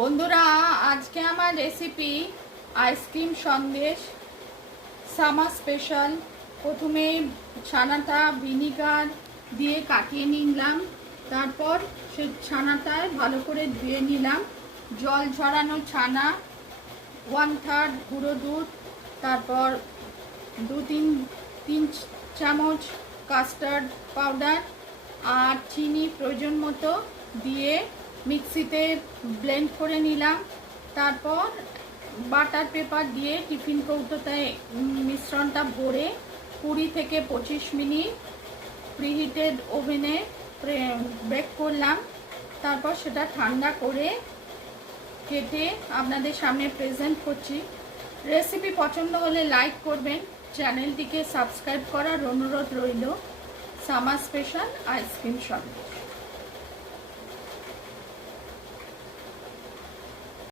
বন্ধুরা, আজকে আমার recipe ice cream Sandesh summer special. প্রথমে ছানাটা ভিনিগার দিয়ে কাটিয়ে নিলাম, তারপর সেই ছানাটায় ভালো করে ধুয়ে নিলাম। জল ঝরানো ছানা, 1/3 গুঁড়ো দুধ, তারপর তিন চামচ কাস্টার্ড পাউডার আর চিনি প্রয়োজন মতো দিয়ে মিক্সিতে ব্লেন্ড করে নিলাম। তারপর বাটার পেপার দিয়ে টিফিন কৌটোতে মিশ্রণটা ভরে 20 থেকে 25 মিনিট প্রিহিটেড ওভেনে বেক করলাম। তারপর সেটা ঠান্ডা করে কেটে আপনাদের সামনে প্রেজেন্ট করছি। রেসিপি পছন্দ হলে লাইক করবেন, চ্যানেলটিকে সাবস্ক্রাইব করার অনুরোধ রইল। Summer special ice cream Sandesh.